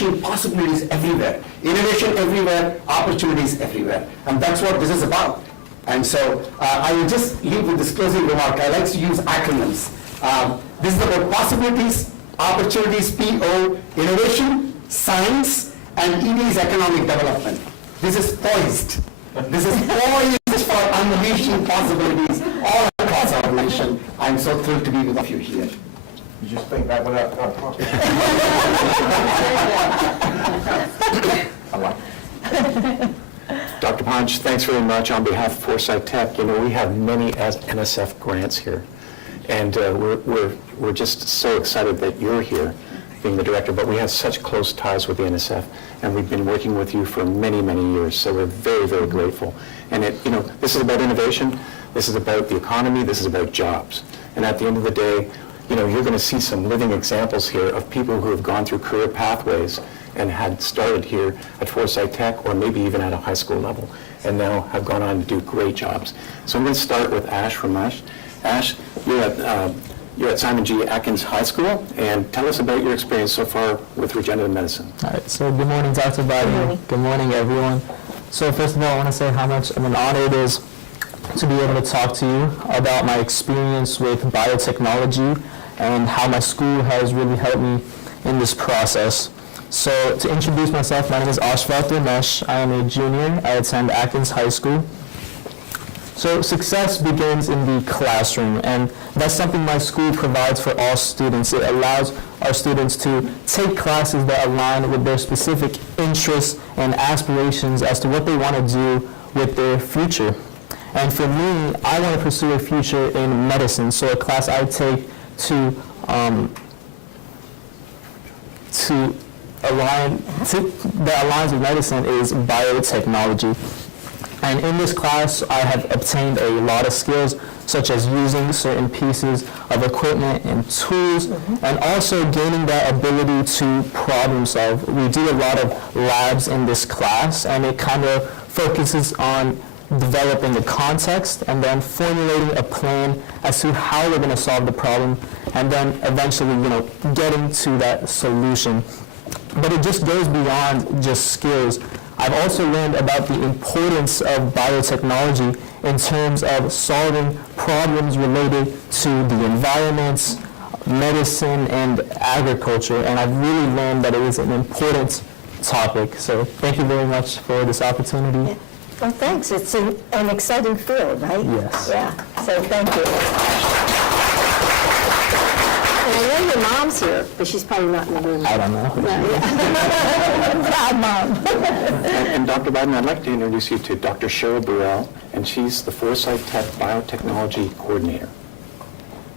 unleashing possibilities everywhere. Innovation everywhere, opportunities everywhere. And that's what this is about. And so I will just leave with this closing remark. I like to use acronyms. This is about possibilities, opportunities, PO, innovation, science, and ED is economic development. This is poised. This is poised for unleashing possibilities all across our nation. I'm so thrilled to be with you here. You just think that without talking. I like it. Dr. Ponch, thanks very much. On behalf of Forsyth Tech, we have many NSF grants here, and we're just so excited that you're here, being the director. But we have such close ties with the NSF, and we've been working with you for many, many years. So we're very, very grateful. And this is about innovation. This is about the economy. This is about jobs. And at the end of the day, you're going to see some living examples here of people who have gone through career pathways and had started here at Forsyth Tech, or maybe even at a high school level, and now have gone on to do great jobs. So I'm going to start with Ash from Ash. Ash, you're at Simon G. Atkins High School, and tell us about your experience so far with regenerative medicine. All right, so good morning, Dr. Biden. Good morning, everyone. So first of all, I want to say how much of an honor it is to be able to talk to you about my experience with biotechnology and how my school has really helped me in this process. So to introduce myself, my name is Ashfath Ramesh. I am a junior. I attend Atkins High School. So success begins in the classroom, and that's something my school provides for all students. It allows our students to take classes that align with their specific interests and aspirations as to what they want to do with their future. And for me, I want to pursue a future in medicine, so a class I take that aligns with medicine is biotechnology. And in this class, I have obtained a lot of skills, such as using certain pieces of equipment and tools, and also gaining that ability to problem solve. We do a lot of labs in this class, and it kind of focuses on developing the context and then formulating a plan as to how we're going to solve the problem, and then eventually, getting to that solution. But it just goes beyond just skills. I've also learned about the importance of biotechnology in terms of solving problems related to the environment, medicine, and agriculture, and I've really learned that it is an important topic. So thank you very much for this opportunity. Yeah. Well, thanks. It's an exciting field, right? Yes. Yeah, so thank you. And I know your mom's here, but she's probably not in the room. I don't know. Proud mom. And Dr. Biden, I'd like to introduce you to Dr. Cheryl Burrell, and she's the Forsyth Tech Biotechnology Coordinator.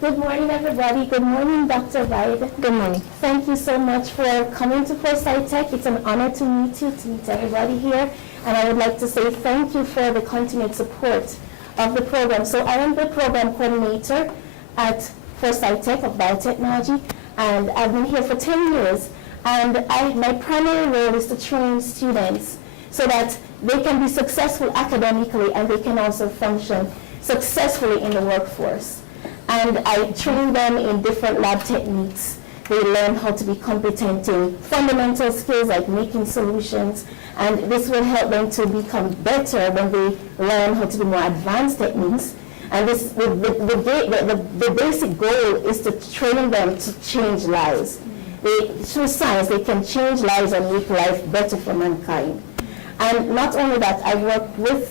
Good morning, everybody. Good morning, Dr. Biden. Good morning. Thank you so much for coming to Forsyth Tech. It's an honor to meet you, to meet everybody here. And I would like to say thank you for the continued support of the program. So I am the program coordinator at Forsyth Tech of Biotechnology, and I've been here for 10 years. And my primary role is to train students so that they can be successful academically and they can also function successfully in the workforce. And I train them in different lab techniques. They learn how to be competent in fundamental skills like making solutions, and this will help them to become better when they learn how to do more advanced techniques. And the basic goal is to train them to change lives. Through science, they can change lives and make life better for mankind. And not only that, I work with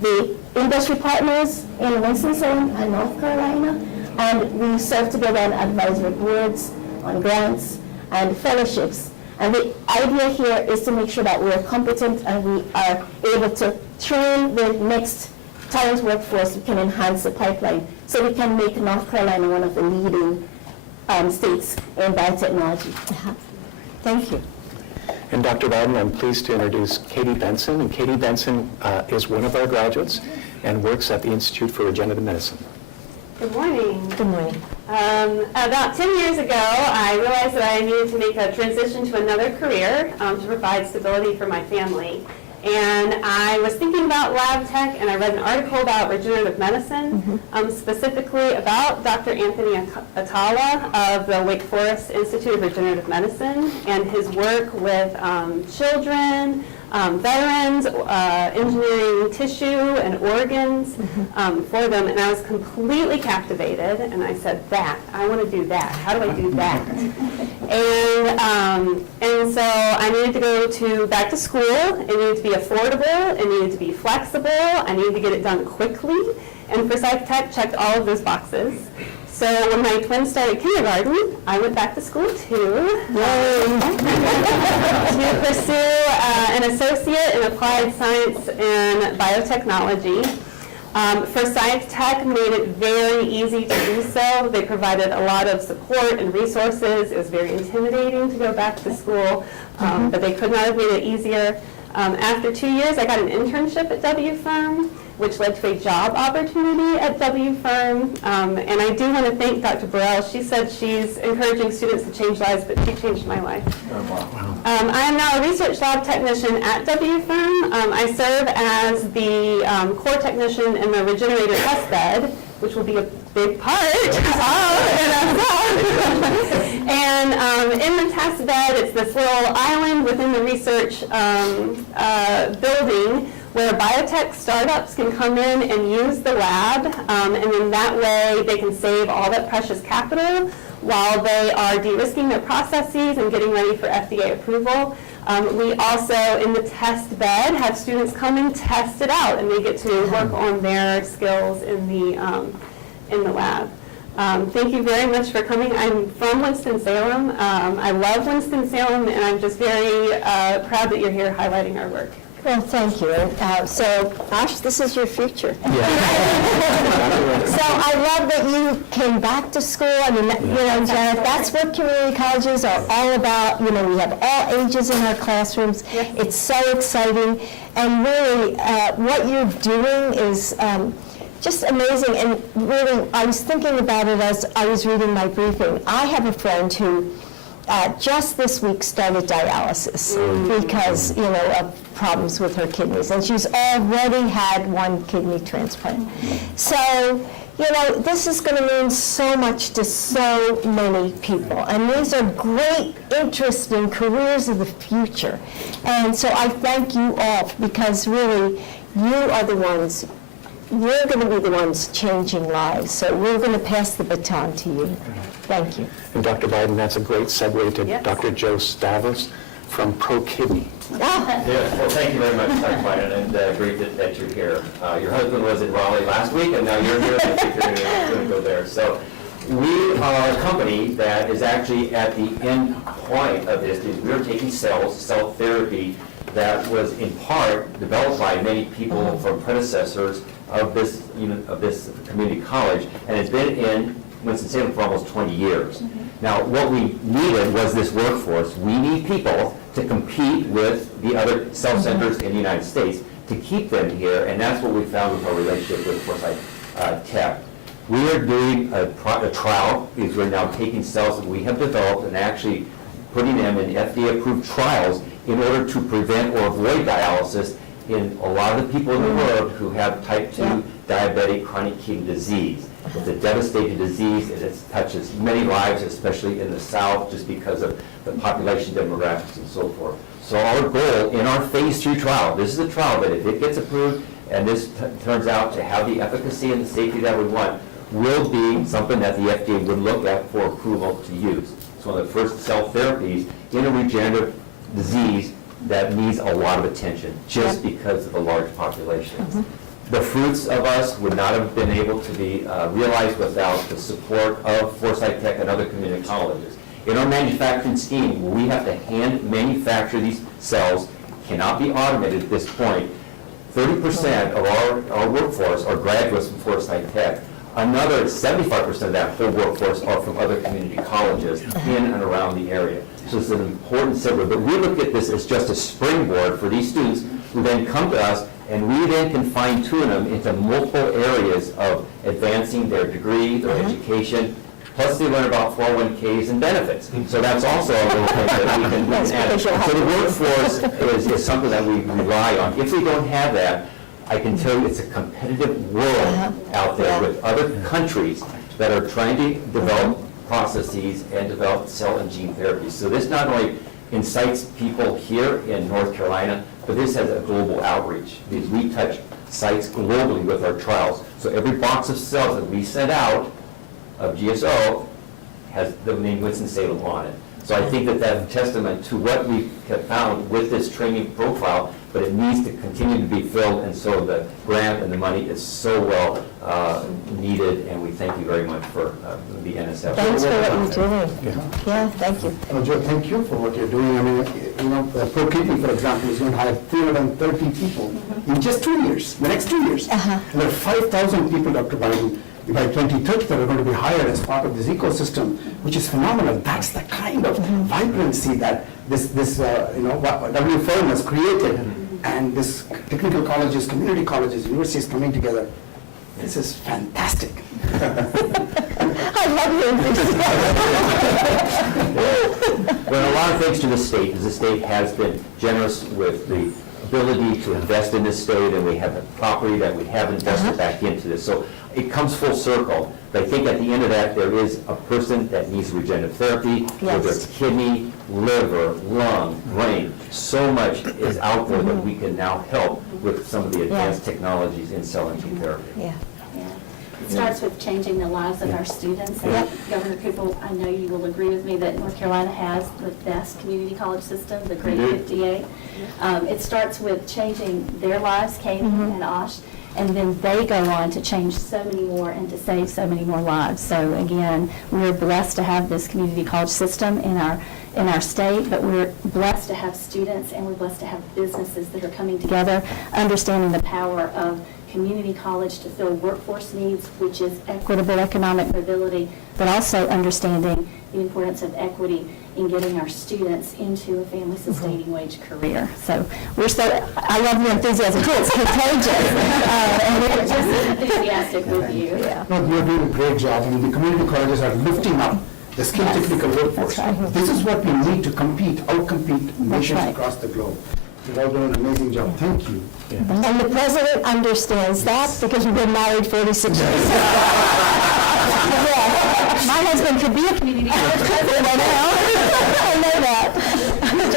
the industry partners in Winston-Salem and North Carolina, and we serve together on advisory boards, on grants, and fellowships. And the idea here is to make sure that we are competent and we are able to train the next talent workforce. We can enhance the pipeline so we can make North Carolina one of the leading states in biotechnology. Thank you. And Dr. Biden, I'm pleased to introduce Katie Benson. And Katie Benson is one of our graduates and works at the Institute for Regenerative Medicine. Good morning. Good morning. About 10 years ago, I realized that I needed to make a transition to another career to provide stability for my family. And I was thinking about lab tech, and I read an article about regenerative medicine, specifically about Dr. Anthony Atala of the Wake Forest Institute of Regenerative Medicine and his work with children, veterans, engineering tissue and organs for them. And I was completely captivated, and I said, I want to do that. How do I do that? And so I needed to go back to school. It needed to be affordable. It needed to be flexible. I needed to get it done quickly. And Forsyth Tech checked all of those boxes. So when my twins started kindergarten, I went back to school too to pursue an associate in applied science and biotechnology. Forsyth Tech made it very easy to do so. They provided a lot of support and resources. It was very intimidating to go back to school, but they could not have made it easier. After 2 years, I got an internship at W Firm, which led to a job opportunity at W Firm. And I do want to thank Dr. Burrell. She said she's encouraging students to change lives, but she changed my life. I am now a research lab technician at W Firm. I serve as the core technician in the regenerator test bed, which will be a big part of NSF. And in the test bed, it's this little island within the research building where biotech startups can come in and use the lab, and in that way they can save all that precious capital while they are de-risking their processes and getting ready for FDA approval. We also, in the test bed, have students come and test it out, and they get to work on their skills in the lab. Thank you very much for coming. I'm from Winston-Salem. I love Winston-Salem, and I'm just very proud that you're here highlighting our work. Well, thank you. So, Ash, this is your future. So I love that you came back to school. I mean, Janet, that's what community colleges are all about. We have all ages in our classrooms. It's so exciting. And really, what you're doing is just amazing. And really, I was thinking about it as I was reading my briefing. I have a friend who just this week started dialysis because, of problems with her kidneys. And she's already had 1 kidney transplant. So, this is going to mean so much to so many people. And these are great, interesting careers of the future. And so I thank you all because really, you are the ones, you're going to be the ones changing lives. So we're going to pass the baton to you. Thank you. And Dr. Biden, that's a great segue to Yes. Dr. Joe Stavros from Pro Kidney. Yes, well, thank you very much, Dr. Biden, and great that you're here. Your husband was in Raleigh last week, and now you're here. I think you're going to go there. So we are a company that is actually at the end point of this. We're taking cell therapy that was in part developed by many people from predecessors of this community college, and it's been in Winston-Salem for almost 20 years. Now, what we needed was this workforce. We need people to compete with the other cell centers in the United States to keep them here, and that's what we found with our relationship with Forsyth Tech. We are doing a trial, because we're now taking cells that we have developed and actually putting them in FDA-approved trials in order to prevent or avoid dialysis in a lot of the people in the world who have type 2 diabetic chronic kidney disease. It's a devastating disease, and it touches many lives, especially in the South, just because of the population demographics and so forth. So our goal in our phase 2 trial, this is a trial that if it gets approved and this turns out to have the efficacy and the safety that we want, will be something that the FDA would look at for approval to use. It's one of the first cell therapies in a regenerative disease that needs a lot of attention just because of the large population. The fruits of us would not have been able to be realized without the support of Forsyth Tech and other community colleges. In our manufacturing scheme, we have to hand manufacture these cells, cannot be automated at this point. 30% of our workforce are graduates from Forsyth Tech. Another 75% of that whole workforce are from other community colleges in and around the area. So it's an important segue. But we look at this as just a springboard for these students who then come to us, and we then can fine-tune them into multiple areas of advancing their degree, their education, Plus, they learn about 401Ks and benefits. So that's also a little thing that we can add. So the workforce is something that we rely on. If we don't have that, I can tell you it's a competitive world out there with other countries that are trying to develop processes and develop cell and gene therapies. So this not only incites people here in North Carolina, but this has a global outreach, because we touch sites globally with our trials. So every box of cells that we send out of GSO has the name Winston-Salem on it. So I think that that's a testament to what we have found with this training profile, but it needs to continue to be filled, and so the grant and the money is so well needed, and we thank you very much for the NSF. Thanks for what you're doing. Yeah, thank you. Joe, thank you for what you're doing. I mean, Pro Kidney, for example, is going to hire 330 people in just 2 years, the next 2 years. And there are 5,000 people, Dr. Biden, by 2030 that are going to be hired as part of this ecosystem, which is phenomenal. That's the kind of vibrancy that this WFORM has created, and this technical colleges, community colleges, universities coming together. This is fantastic. I love your enthusiasm. Well, a lot of thanks to the state, because the state has been generous with the ability to invest in this state, and we have the property that we have invested back into this. So it comes full circle. But I think at the end of that, there is a person that needs regenerative therapy, whether it's kidney, liver, lung, brain. So much is out there that we can now help with some of the advanced technologies in cell and gene therapy. Yeah. It starts with changing the lives of our students. And Governor Cooper, I know you will agree with me that North Carolina has the best community college system, the Great 58. It starts with changing their lives, Katie and Osh, and then they go on to change so many more and to save so many more lives. So again, we're blessed to have this community college system in our state, but we're blessed to have students, and we're blessed to have businesses that are coming together, understanding the power of community college to fill workforce needs, which is equitable economic mobility, but also understanding the importance of equity in getting our students into a family-sustaining wage career. So I love your enthusiasm too, it's contagious. And we're just as enthusiastic with you. No, you're doing a great job. I mean, the community colleges are lifting up the skilled technical workforce. That's right. This is what we need to outcompete nations right. across the globe. You've all done an amazing job. Thank you. And the president understands that because we've been married 46 years. Yeah. My husband could be a community college president by now. I know that.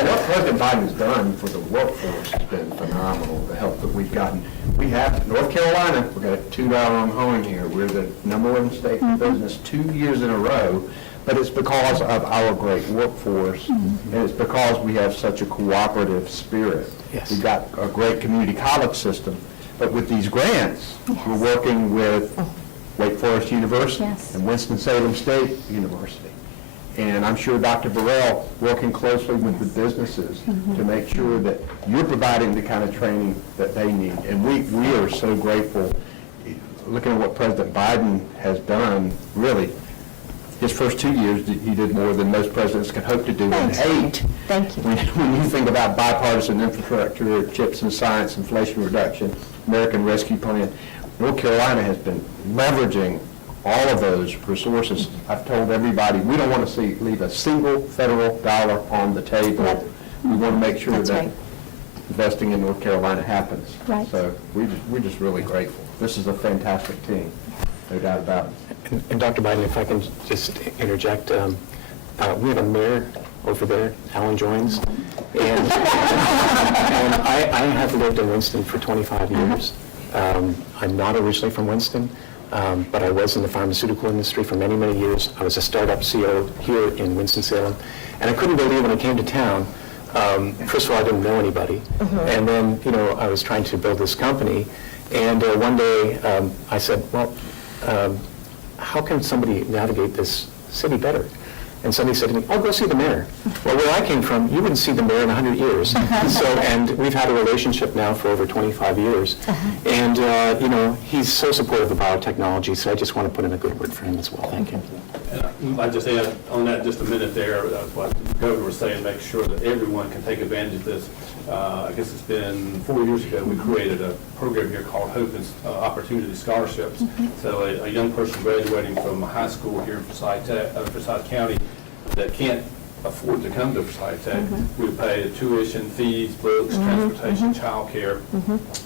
What President Biden's done for the workforce has been phenomenal, the help that we've gotten. We have, North Carolina, we've got a $2 on home here. We're the #1 state in business 2 years in a row, but it's because of our great workforce, and it's because we have such a cooperative spirit. Yes. We've got a great community college system, but with these grants, we're working with Wake Forest University and Winston-Salem State University. And I'm sure Dr. Burrell, working closely with the businesses to make sure that you're providing the kind of training that they need. And we are so grateful, looking at what President Biden has done, really. His first 2 years, he did more than most presidents could hope to do in 8. Thank you. When you think about bipartisan infrastructure, CHIPS and science, inflation reduction, American Rescue Plan, North Carolina has been leveraging all of those resources. I've told everybody, we don't want to leave a single federal dollar on the table. Yep. We want to make sure That's that right. investing in North Carolina happens. Right. So we're just really grateful. This is a fantastic team, no doubt about it. And Dr. Biden, if I can just interject, we have a mayor over there, Alan Joins, and I have lived in Winston for 25 years. I'm not originally from Winston, but I was in the pharmaceutical industry for many, many years. I was a startup CEO here in Winston-Salem, and I couldn't believe when I came to town, first of all, I didn't know anybody, and then, I was trying to build this company, and one day I said, well, how can somebody navigate this city better? And somebody said to me, oh, go see the mayor. Well, where I came from, you wouldn't see the mayor in 100 years. So, and we've had a relationship now for over 25 years. And, you know, he's so supportive of biotechnology, so I just want to put in a good word for him as well. Thank you. And I just add on that just a minute there, what the governor was saying, make sure that everyone can take advantage of this. I guess it's been 4 years ago, we created a program here called Hope and Opportunity Scholarships. So a young person graduating from high school here in Forsyth County that can't afford to come to Forsyth Tech, we pay tuition, fees, books, transportation, childcare.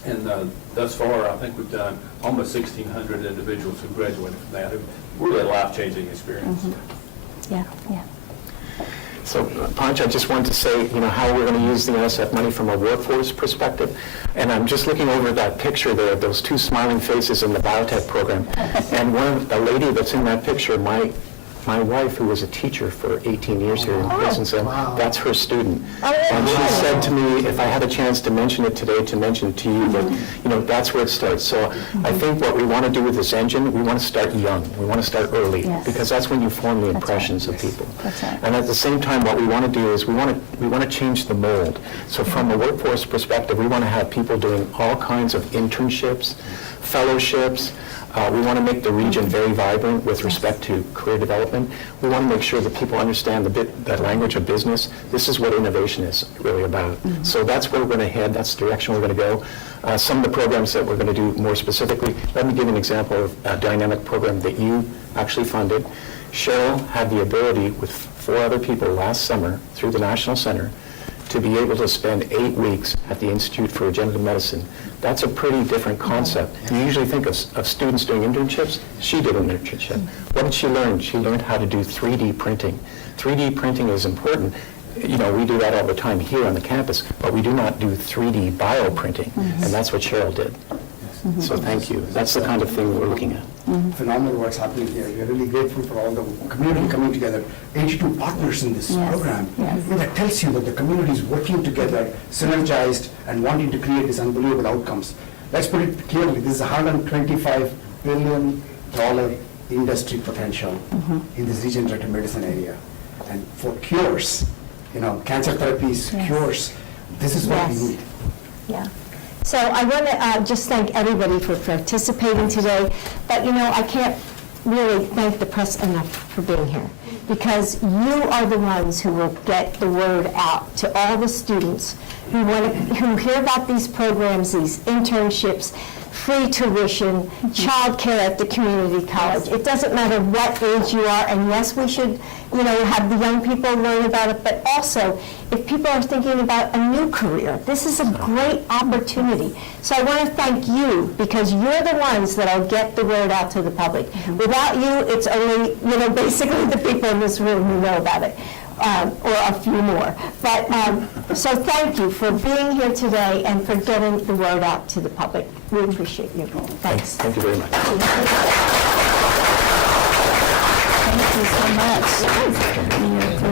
And thus far, I think we've done almost 1,600 individuals who graduated from that. Really a life-changing experience. Yeah, yeah. So, Panch, I just wanted to say, you know, how we're going to use the NSF money from a workforce perspective. And I'm just looking over that picture there of those two smiling faces in the biotech program. And the lady that's in that picture, my wife, who was a teacher for 18 years here in Winston-Salem, that's her student. And she said to me, if I had a chance to mention it today, to mention to you that, you know, that's where it starts. So I think what we want to do with this engine, we want to start young. We want to start early, because that's when you form the impressions of people. And at the same time, what we want to do is we want to change the mold. So from a workforce perspective, we want to have people doing all kinds of internships, fellowships. We want to make the region very vibrant with respect to career development. We want to make sure that people understand the language of business. This is what innovation is really about. So that's where we're going to head. That's the direction we're going to go. Some of the programs that we're going to do more specifically, let me give an example of a dynamic program that you actually funded. Cheryl had the ability with 4 other people last summer through the National Center to be able to spend 8 weeks at the Institute for Regenerative Medicine. That's a pretty different concept. You usually think of students doing internships. She did an internship. What did she learn? She learned how to do 3D printing. 3D printing is important. You know, we do that all the time here on the campus, but we do not do 3D bioprinting, and that's what Cheryl did. So thank you. That's the kind of thing we're looking at. Phenomenal what's happening here. We are really grateful for all the community coming together. 82 partners in this program. And that tells you that the community is working together, synergized, and wanting to create these unbelievable outcomes. Let's put it clearly, this is a $125 billion industry potential in this regenerative medicine area. And for cures, you know, cancer therapies, cures, this is what we need. Yeah. So I want to just thank everybody for participating today, but you know, I can't really thank the press enough for being here, because you are the ones who will get the word out to all the students who hear about these programs, these internships, free tuition, child care at the community college. It doesn't matter what age you are, and yes, we should, you know, have the young people learn about it, but also, if people are thinking about a new career, this is a great opportunity. So I want to thank you, because you're the ones that will get the word out to the public. Without you, it's only, you know, basically the people in this room who know about it. Or a few more. But so thank you for being here today and for getting the word out to the public. We appreciate you. Thanks. Thank you very much. Thank you so much.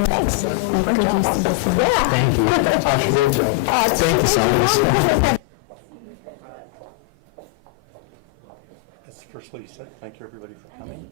Thanks. Yeah. Thank you. Thank you so much. As First Lady said, thank you everybody for coming.